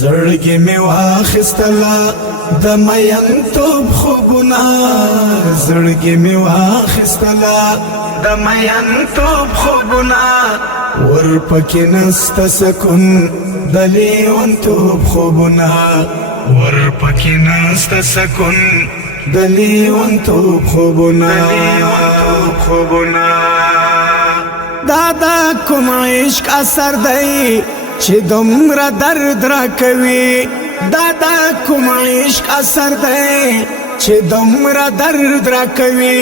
زړګي مې واخیستله د مینتوب خوبونه زړګي مې واخیستله د مینتوب خوبونه ورپکې نسته سکون د لیونتوب خوبونه ورپکې نسته سکون د لیونتوب خوبونه دا کوم عشق اثر دی چې دومره درد را کوي دا کوم عشق اثر دی چې دومره درد را کوي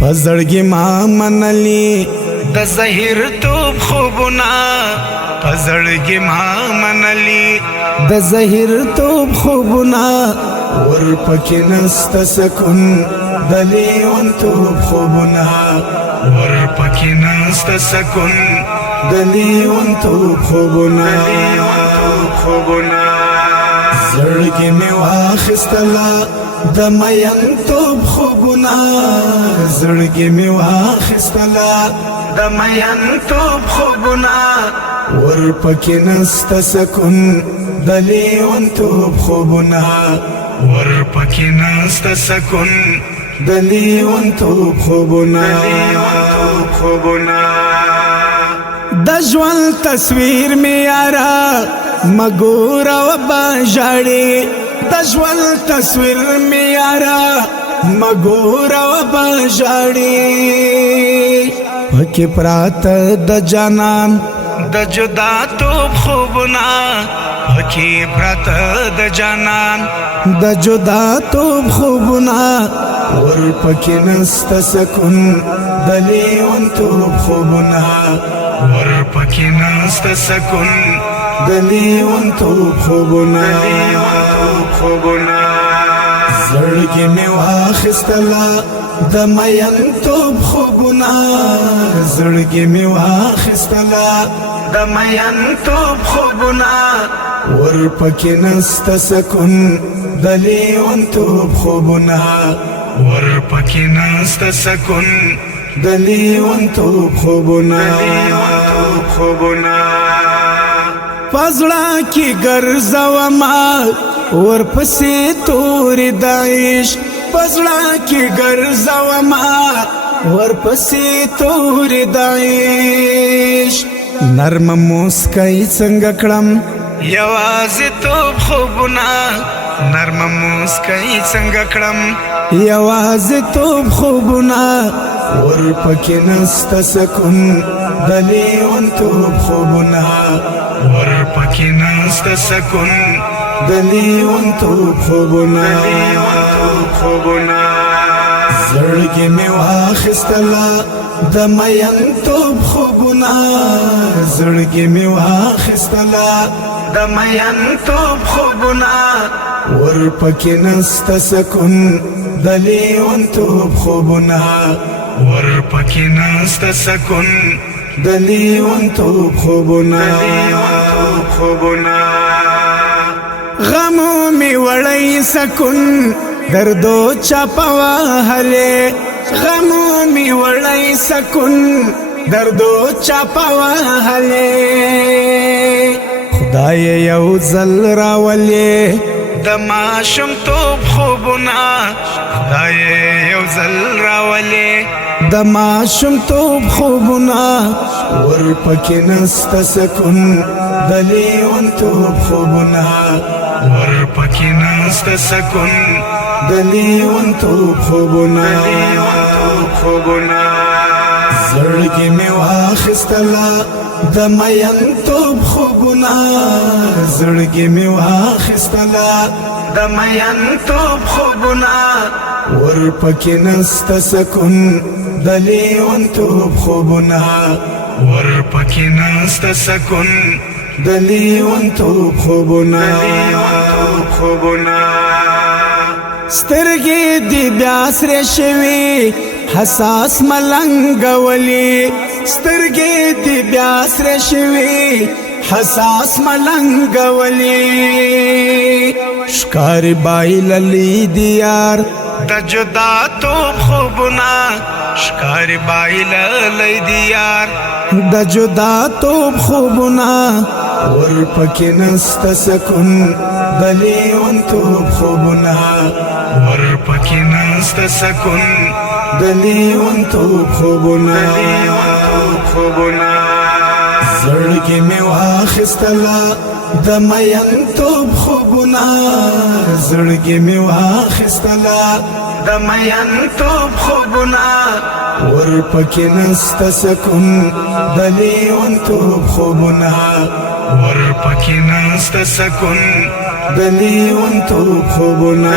په زړګي ما منلي د زهیر توب خوبونه په زړګي ما منلي د زهیر توب خوبونه ورپکې نسته سکون د لیونتوب خوبونه ورپکې نسته سکون د لیونتوب خوبونه زړګي مې واخیستله د مینتوب خوبونه زړګي مې واخیستله د مینتوب خوبونه ورپکې نسته سکون د لیونتوب خوبونه ورپکې نسته سکون د لیونتوب خوبونه د ژوند تصویر مې یاره مګوره وبه ژاړې د ژوند تصویر مې یاره مګوره وبه ژاړې پکې پراته د جانان د جدا توب خوبونه پکې پراته د جانان د جدا توب خوبونه ورپکې نسته سکون د لیونتوب خوبونه ورپکې نسته سکون د لیونتوب خوبونه زړګي مې واخیستله د مینتوب خوبونه زړګي مې واخیستله د مینتوب خوبونه ورپکې نسته سکون د لیونتوب خوبونه ورپکې نسته سکون د لیونتوب خوبونه پزړه کې ګرځومه ورپسې تورې د عشق پزړه کې ګرځومه ورپسې تورې د عشق نرمه موسکۍ څنګه کړم یوازې توب خوبونه نرمه موسکۍ څنګه کړم یوازې توب خوبونه ورپکې نسته سکون د لیونتوب خوبونه ورپکې نسته سکون د لیونتوب خوبونه زړګي مې واخیستله د مینتوب خوبونه زړګي مې واخیستله د مینتوب خوبونه ورپکې نسته سکون د لیونتوب خوبونه ورپکې نسته سکون د لیونتوب خوبونه غمو می وړی سکون دردو چاپه وهلې غمو می وړی سکون دردو چاپه وهلې خدای یو ځل راولې د ماشوم توب خوبونه خدای یو ځل راولې د ماشوم توب خوبونه ورپکې نسته سکون د لیونتوب خوبونه ورپکې نسته سکون د لیونتوب خوبونه زړګي مې واخیستله د مینتوب خوبونه زړګي مې واخیستله د مینتوب خوبونه ورپکې نسته سکون د لیونتوب خوبونه ورپکې نسته سکون د لیونتوب خوبونه سترګې دې بیا سرې شوي حساس ملنګ ولي سترګې دې بیا سرې شوي حساس ملنګ ولي ښکاري بایللی دی یار د جدا توب خوبونه ښکاري بایللی دی یار د جدا توب خوبونه ورپکی نست سکون دلیونتوب خوبنا ورپکی نست سکون دلیونتوب خوبنا زړګي می واخستلا د مینتوب خوبنا زړګي می واخستلا د مینتوب خوبنا ورپکی نست سکون دلیونتوب خوبنا ورپکی نست سکون دلیونتوب خوبنا